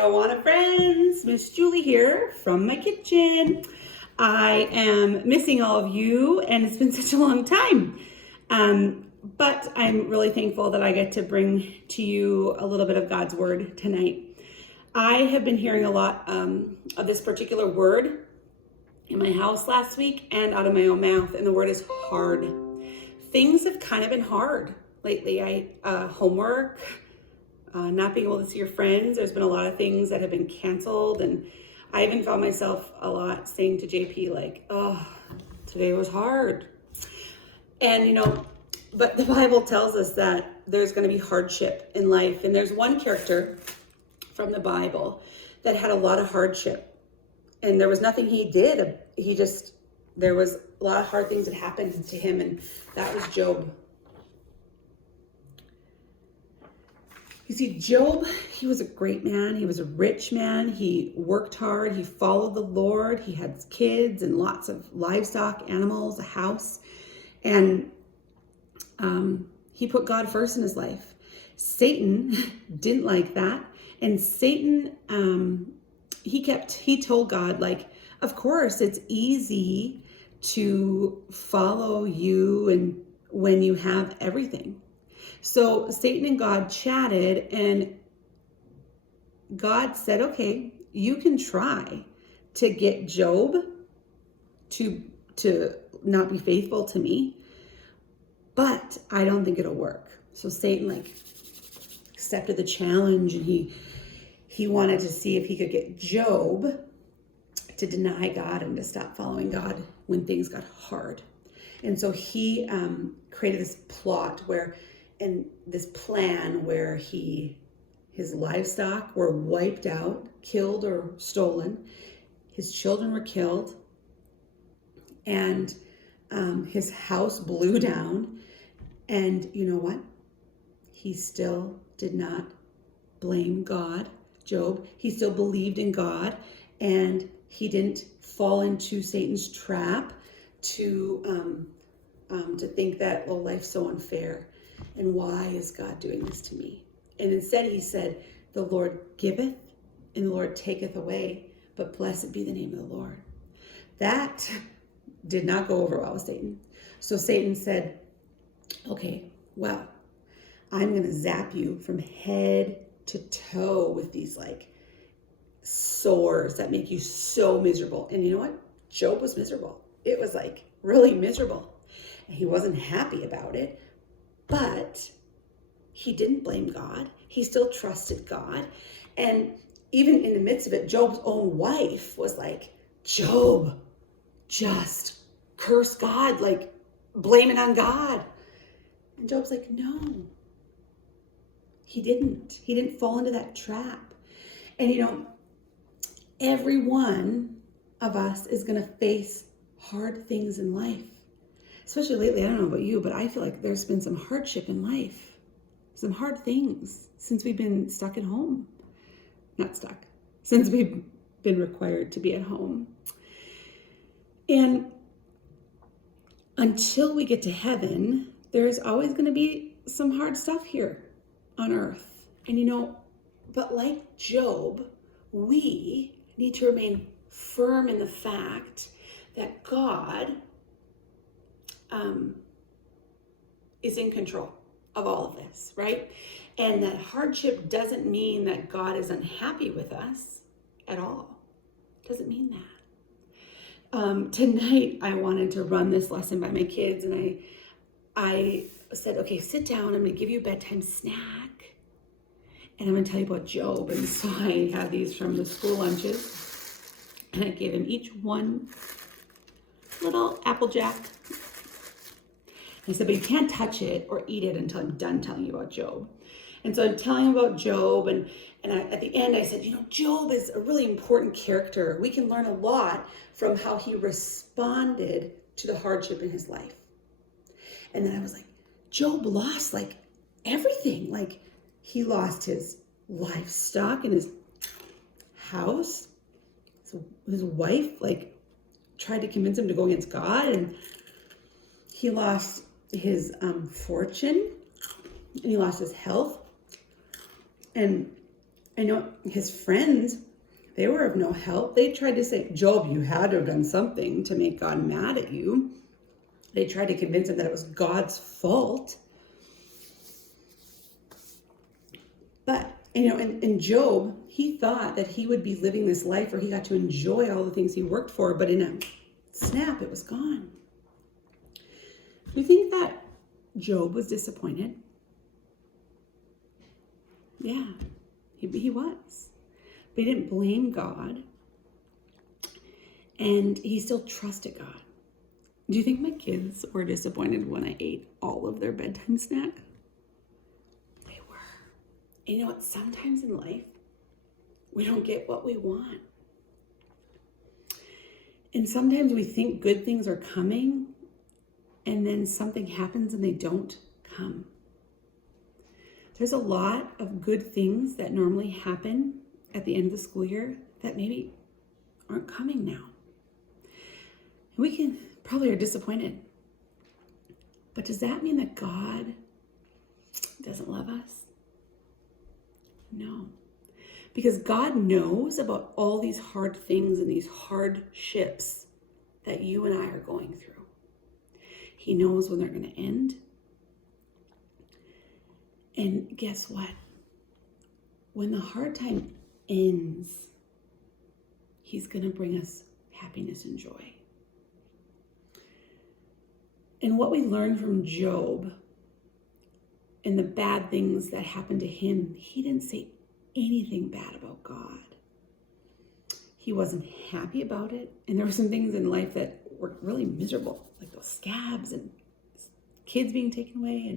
Awana friends, Miss Julie here from my kitchen. I am missing all of you and it's been such a long time. But I'm really thankful that I get to bring to you a little bit of God's word tonight. I have been hearing a lot of this particular word in my house last week and out of my own mouth, and the word is hard. Things have kind of been hard lately. Homework, not being able to see your friends. There's been a lot of things that have been canceled, and I even found myself a lot saying to JP, like, oh, today was hard. And but the Bible tells us that there's going to be hardship in life, and there's one character from the Bible that had a lot of hardship, and there was nothing he did. There was a lot of hard things that happened to him, and that was Job. You see, Job, he was a great man. He was a rich man. He worked hard. He followed the Lord. He had kids and lots of livestock, animals, a house. And he put God first in his life. Satan didn't like that. And Satan, he told God, like, of course, it's easy to follow you and when you have everything. So Satan and God chatted, and God said, okay, you can try to get Job to not be faithful to me, but I don't think it'll work. So Satan accepted the challenge, and he wanted to see if he could get Job to deny God and to stop following God when things got hard. And so he created this plot where his livestock were wiped out, killed or stolen. His children were killed, and his house blew down. And you know what? He still did not blame God, Job. He still believed in God, and he didn't fall into Satan's trap to think that, well, life's so unfair, and why is God doing this to me? And instead he said, the Lord giveth and the Lord taketh away, but blessed be the name of the Lord. That did not go over well with Satan. So Satan said, okay, well, I'm going to zap you from head to toe with these sores that make you so miserable. And you know what? Job was miserable. It was really miserable. And he wasn't happy about it, but he didn't blame God. He still trusted God. And even in the midst of it, Job's own wife was like, Job, just curse God, blame it on God. And Job's like, no, he didn't. He didn't fall into that trap. And every one of us is going to face hard things in life. Especially lately, I don't know about you, but I feel like there's been some hardship in life. Some hard things since we've been stuck at home. Not stuck. Since we've been required to be at home. And until we get to heaven, there's always going to be some hard stuff here on earth. And but like Job, we need to remain firm in the fact that God is in control of all of this, right? And that hardship doesn't mean that God is unhappy with us at all. Doesn't mean that. Tonight, I wanted to run this lesson by my kids, and I said, okay, sit down. I'm going to give you a bedtime snack, and I'm going to tell you about Job. And so I have these from the school lunches, and I gave them each one little Apple Jack. I said, but you can't touch it or eat it until I'm done telling you about Job. And so I'm telling you about Job, and at the end I said, Job is a really important character. We can learn a lot from how he responded to the hardship in his life. And then I was like, Job lost everything. He lost his livestock and his house. So his wife tried to convince him to go against God, and he lost his fortune, and he lost his health. And I know his friends, they were of no help. They tried to say, Job, you had to have done something to make God mad at you. They tried to convince him that it was God's fault. But, and Job, he thought that he would be living this life where he got to enjoy all the things he worked for, but in a snap, it was gone. Do you think that Job was disappointed? Yeah, he was. But he didn't blame God. And he still trusted God. Do you think my kids were disappointed when I ate all of their bedtime snack? They were. And you know what? Sometimes in life, we don't get what we want. And sometimes we think good things are coming, and then something happens and they don't come. There's a lot of good things that normally happen at the end of the school year that maybe aren't coming now. And we probably are disappointed. But does that mean that God doesn't love us? No. Because God knows about all these hard things and these hardships that you and I are going through. He knows when they're going to end. And guess what? When the hard time ends, He's going to bring us happiness and joy. And what we learn from Job and the bad things that happened to him, he didn't say anything bad about God. He wasn't happy about it. And there were some things in life that were really miserable, like those scabs and kids being taken away.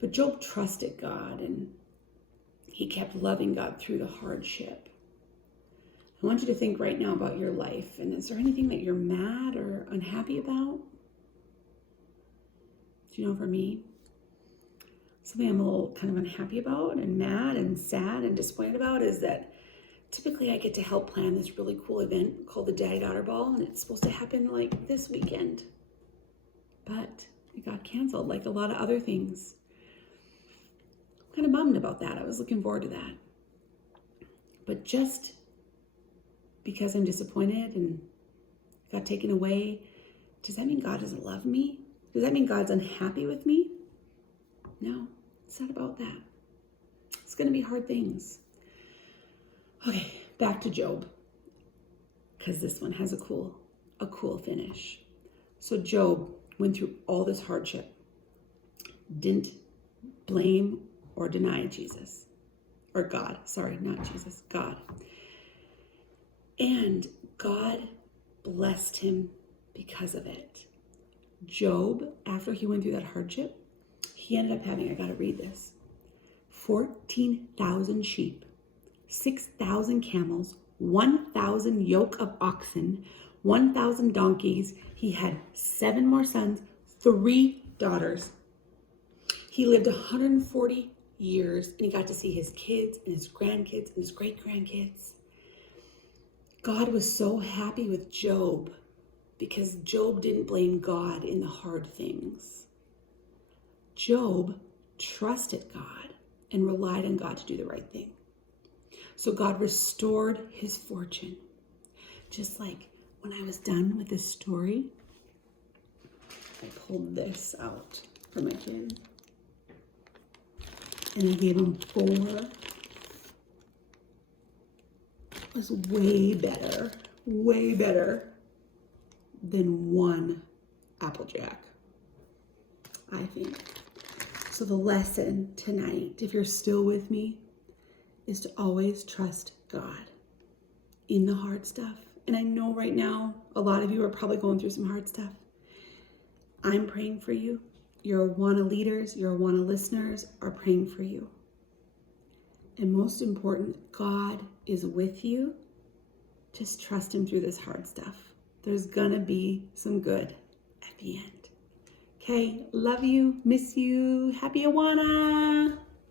But Job trusted God, and he kept loving God through the hardship. I want you to think right now about your life. And is there anything that you're mad or unhappy about? Do you know, for me, something I'm a little kind of unhappy about and mad and sad and disappointed about is that typically I get to help plan this really cool event called the Daddy-Daughter Ball, and it's supposed to happen like this weekend. But it got canceled like a lot of other things. I'm kind of bummed about that. I was looking forward to that. But just because I'm disappointed and got taken away, does that mean God doesn't love me? Does that mean God's unhappy with me? No, it's not about that. It's going to be hard things. Okay, back to Job, because this one has a cool finish. So Job went through all this hardship, didn't blame or deny Jesus, or God, sorry, not Jesus, God. And God blessed him because of it. Job, after he went through that hardship, he ended up having, I gotta read this, 14,000 sheep, 6,000 camels, 1,000 yoke of oxen, 1,000 donkeys. He had 7 more sons, 3 daughters. He lived 140 years, and he got to see his kids and his grandkids and his great-grandkids. God was so happy with Job because Job didn't blame God in the hard things. Job trusted God and relied on God to do the right thing. So God restored his fortune. Just like when I was done with this story, I pulled this out for my kid. And I gave him 4. It was way better than 1 Applejack, I think. So the lesson tonight, if you're still with me, is to always trust God in the hard stuff. And I know right now, a lot of you are probably going through some hard stuff. I'm praying for you. Your Awana leaders, your Awana listeners are praying for you. And most important, God is with you. Just trust him through this hard stuff. There's gonna be some good at the end. Okay, love you, miss you, happy Awana.